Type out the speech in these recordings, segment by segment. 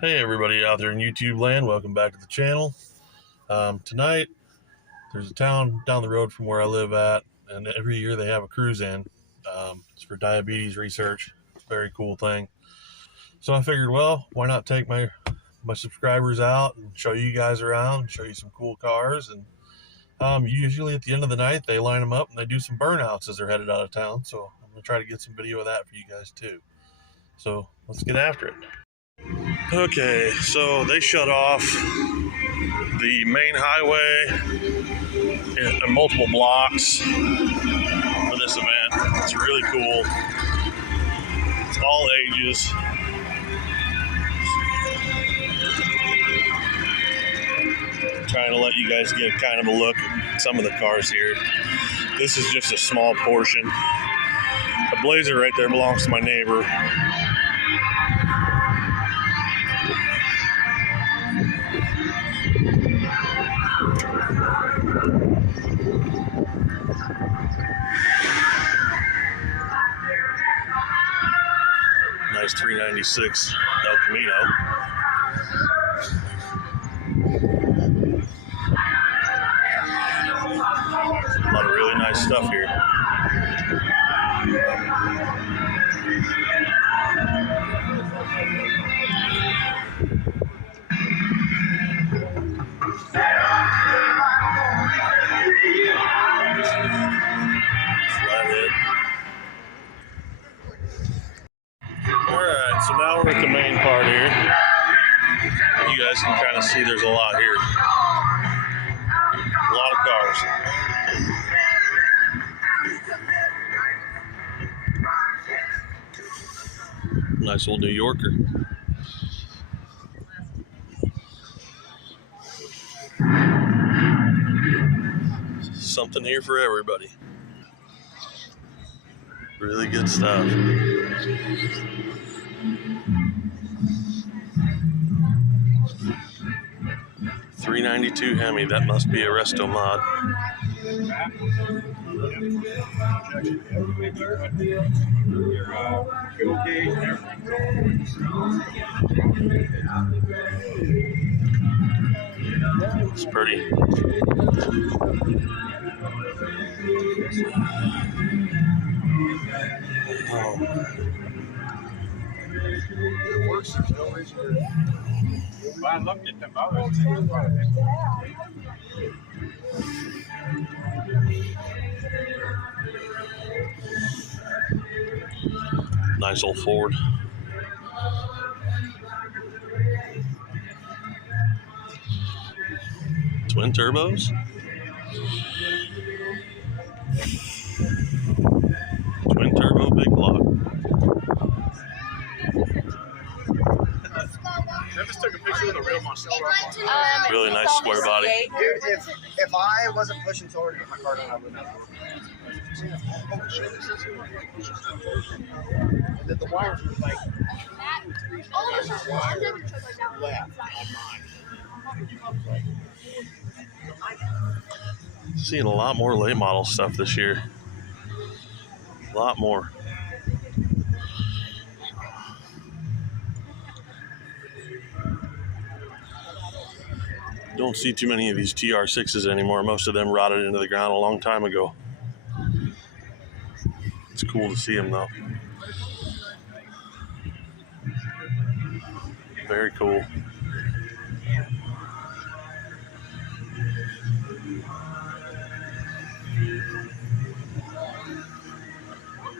Hey everybody out there in YouTube land, welcome back to the channel. Tonight there's a town down the road from where I live at, and every year they have a cruise in. It's for diabetes research. It's a very cool thing. So I figured, well, why not take my subscribers out and show you guys around, show you some cool cars. And usually at the end of the night they line them up and they do some burnouts as they're headed out of town. So I'm going to try to get some video of that for you guys too. So let's get after it. Okay, so they shut off the main highway in multiple blocks for this event. It's really cool. It's all ages. Trying to let you guys get kind of a look at some of the cars here. This is just a small portion. The Blazer right there belongs to my neighbor. Nice 396 El Camino. A lot of really nice stuff here. Flathead. Alright, so now we're at the main part here. You guys can kind of see there's a lot here. A lot of cars. Nice old New Yorker. Something here for everybody. Really good stuff. $392 Hemi, that must be a resto mod. It's pretty. It works. There's no reason to. Well, I looked at them others. Nice old Ford. Twin turbos. Twin turbo, big block. I just took a picture of the real Marcel. Really nice square body. Dude, if I wasn't pushing so hard to get my car done, I wouldn't have to work. Oh shit, this is and then the wires were like left on mine. Seeing a lot more late model stuff this year. A lot more. Don't see too many of these TR6s anymore. Most of them rotted into the ground a long time ago. It's cool to see them though. Very cool.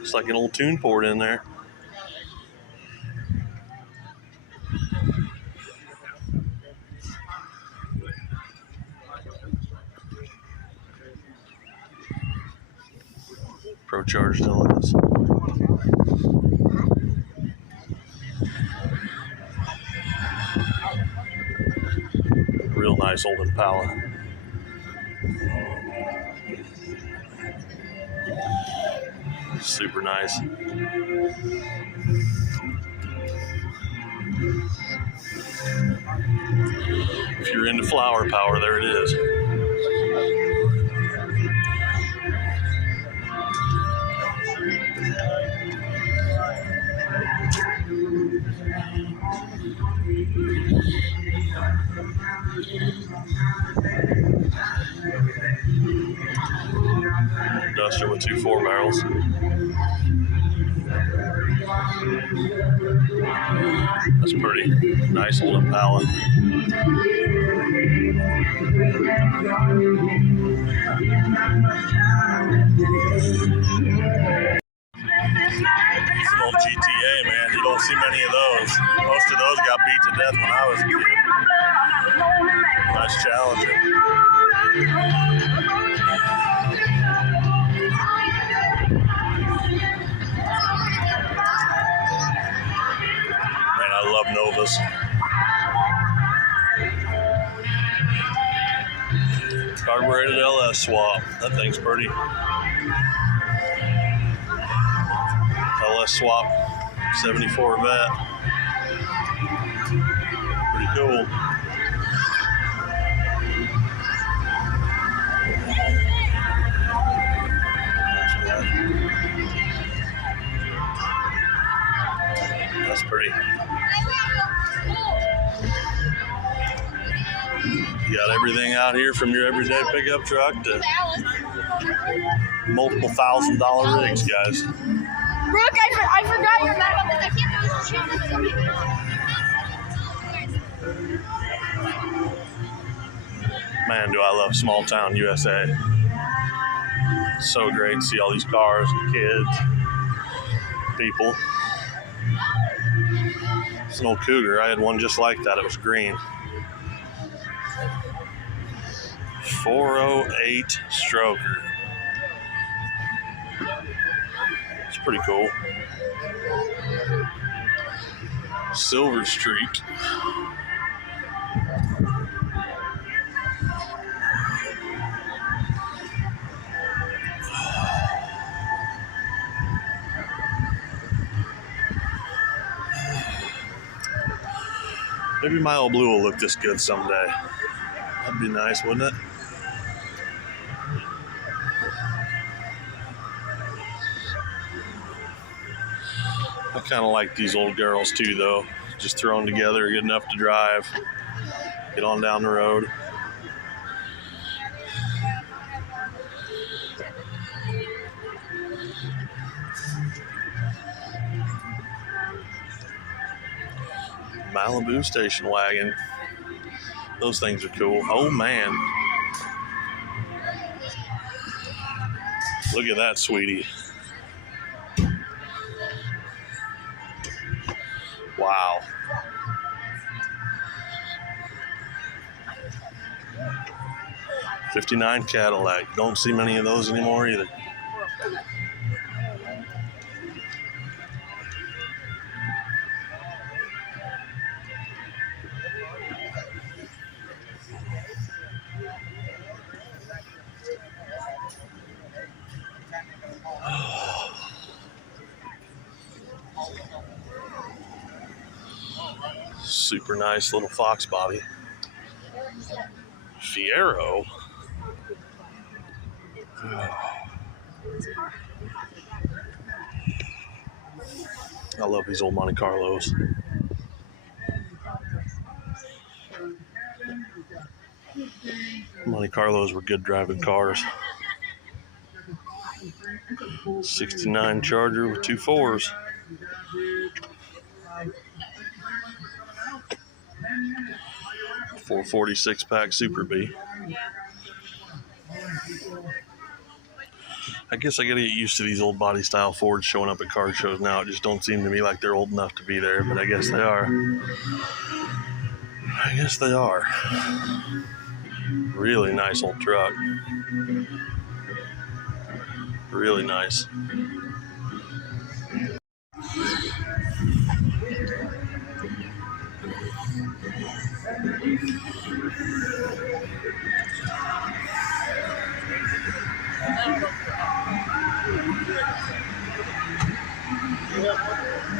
It's like an old tune port in there. Pro Charge still is. Real nice old Impala. Super nice. If you're into flower power, there it is. Duster with 2 4-barrels. That's pretty nice old Impala. It's an old GTA, man. You don't see many of those. Most of those got beat to death when I was a kid. Nice Challenger. Man, I love Novas. Carbureted LS swap. That thing's pretty. LS swap 74 Vet. Pretty cool. That's pretty. You got everything out here from your everyday pickup truck to multiple $1,000 rigs, guys. Brooke, I forgot your map. Man, do I love small town USA. So great to see all these cars and kids, people. It's an old Cougar. I had one just like that. It was green. 408 stroker. It's pretty cool. Silver Streak. Maybe my old blue will look this good someday. That'd be nice, wouldn't it? I kind of like these old girls too, though. Just thrown together, good enough to drive. Get on down the road. Malibu station wagon. Those things are cool. Oh man. Look at that, sweetie. Wow. '59 Cadillac. Don't see many of those anymore either. Super nice little Fox body. Fiero. I love these old Monte Carlos. Monte Carlos were good driving cars. 69 Charger with 2 4s. .446 pack Super B. I guess I gotta get used to these old body style Fords showing up at car shows now. It just don't seem to me like they're old enough to be there, but I guess they are. I guess they are. Really nice old truck. Really nice.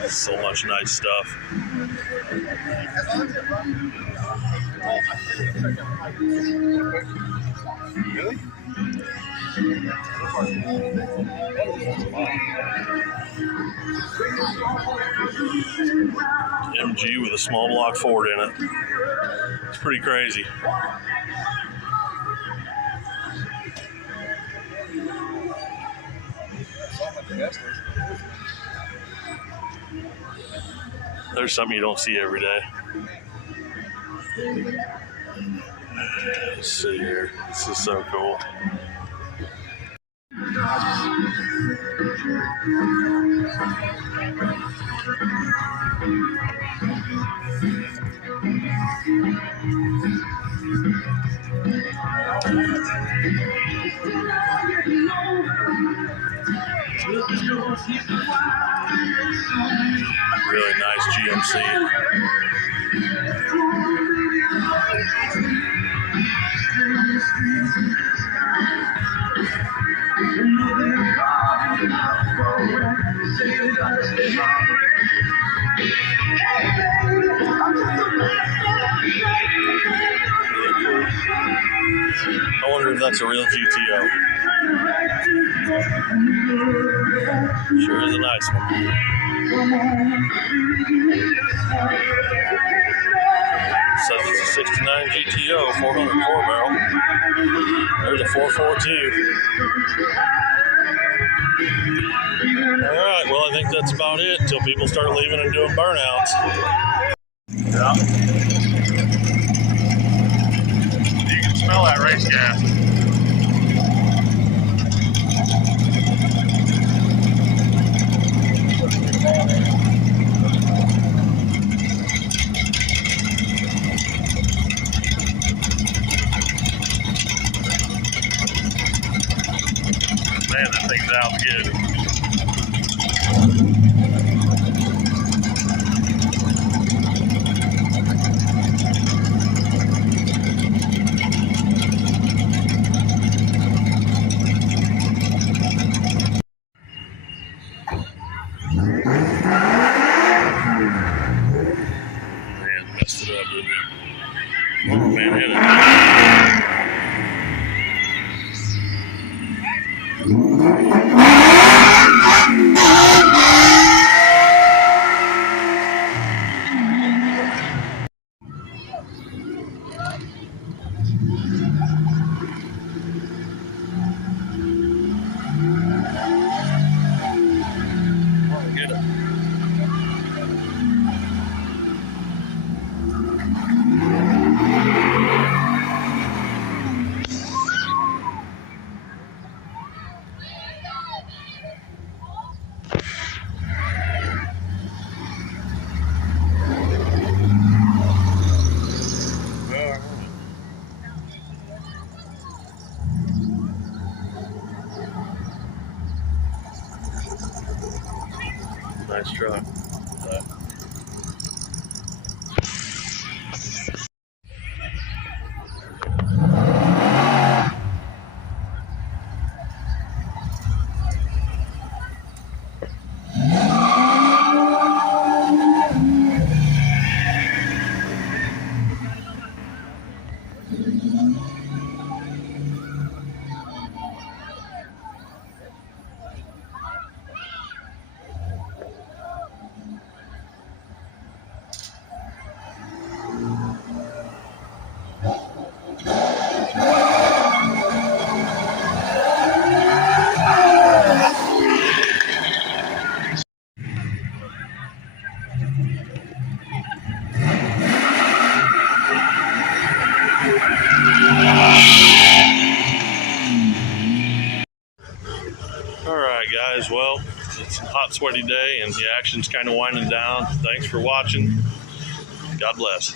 So much nice stuff. Really? MG with a small block Ford in it. It's pretty crazy. There's something you don't see every day. Let's see here. This is so cool. Really nice GMC. I wonder if that's a real GTO. Sure is a nice one. Says it's a 69 GTO, 404 barrel. There's a 442. Alright, well I think that's about it until people start leaving and doing burnouts. Yeah. You can smell that race gas. Man, that thing sounds good. Man, messed it up, didn't it? Oh man, hit it. Get it. Nice truck. Alright guys, well, it's a hot, sweaty day and the action's kind of winding down. Thanks for watching. God bless.